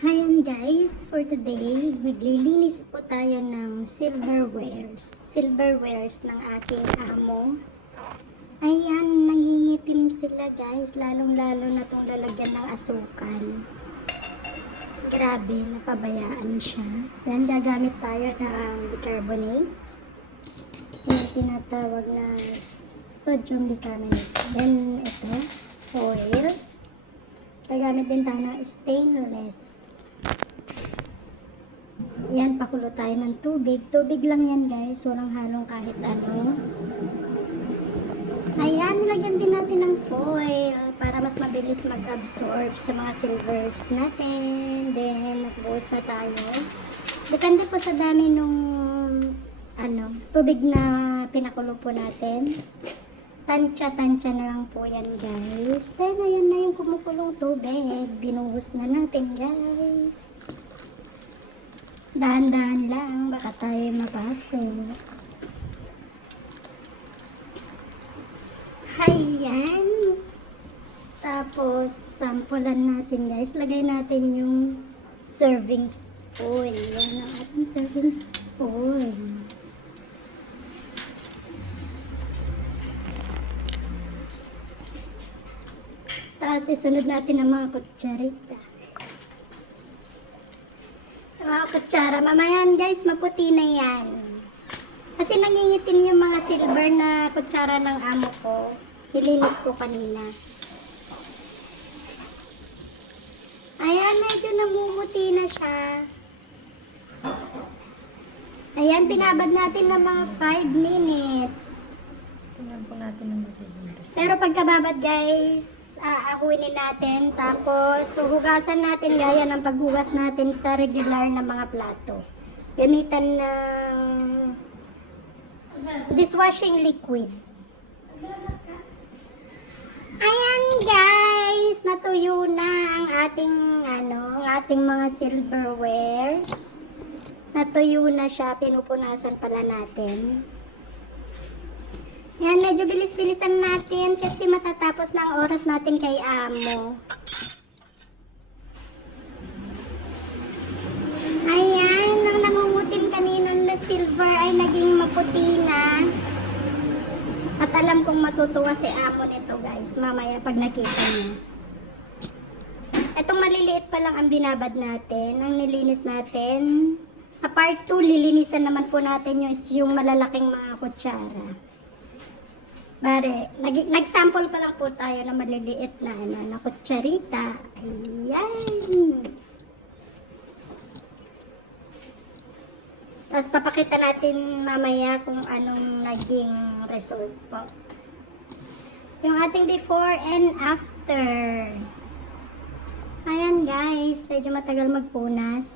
Ayan guys, for today, maglilinis po tayo ng silverwares ng aking amo. Ayan, nangingitim sila guys, lalong-lalo na itong lalagyan ng asukal. Grabe, napabayaan siya. Yan, gagamit tayo ng bicarbonate. Yung tinatawag na sodium bicarbonate. Then, ito, oil. Gagamit din tayo ng stainless. Yan, pakulo tayo ng tubig. Tubig lang yan guys, walang halong kahit ano. Ayan, nilagyan din natin ng foil para mas mabilis mag-absorb sa mga silvers natin. Then, nagbuhos na tayo. Depende po sa dami nung tubig na pinakulo po natin. Tansya-tansya na lang po yan guys. Then, ayan na yung kumukulong tubig. Binuhos na natin guys. Dahan-dahan lang, baka tayo mapasok. Ayan. Tapos, sampulan natin guys. Lagay natin yung serving spoon. Yan ang ating serving spoon. Tapos, isunod natin ang mga kutsarita. Mga kutsara. Mamayan guys, maputi na yan. Kasi nangingitim yung mga silver na kutsara ng amo ko. Nilinis ko kanina. Ayan, medyo namumuti na siya. Ayan, binabad natin ng mga 5 minutes. Tingnan po natin ang magiging result. Pero pagkababad guys, aakuinin natin. Tapos, hugasan natin gaya ng paghugas natin sa regular na mga plato. Gamitan ng dishwashing liquid. Ayan guys, natuyo na ang ating mga silverwares. Natuyo na siya, pinupunasan pala natin. Yan, medyo bilis-bilisan natin kasi matatapos na ang oras natin kay amo. Ayan, ang nangungutim kanina na silver ay naging maputi na. At alam kong matutuwa si amo nito guys, mamaya pag nakita niya. Itong maliliit pa lang ang binabad natin, ang nilinis natin. Sa part 2, lilinisan naman po natin yung malalaking mga kutsara. Bare, nag-sample pa lang po tayo na maliliit na kutsarita. Ayan. Tapos papakita natin mamaya kung anong naging result po. Yung ating before and after. Ayan guys, medyo matagal magpunas.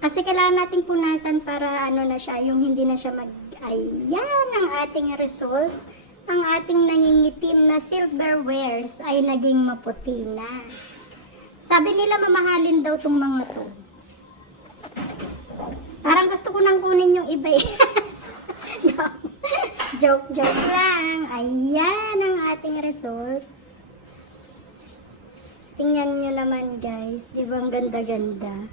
Kasi kailangan nating punasan para na siya, yung hindi na siya ayan ang ating result. Ang ating nangingitim na silverwares ay naging maputi na. Sabi nila mamahalin daw tong mga to. Parang gusto ko nang kunin yung iba eh. No. Joke lang. Ayan ang ating result. Tingnan nyo naman guys. Di ba ang ganda-ganda?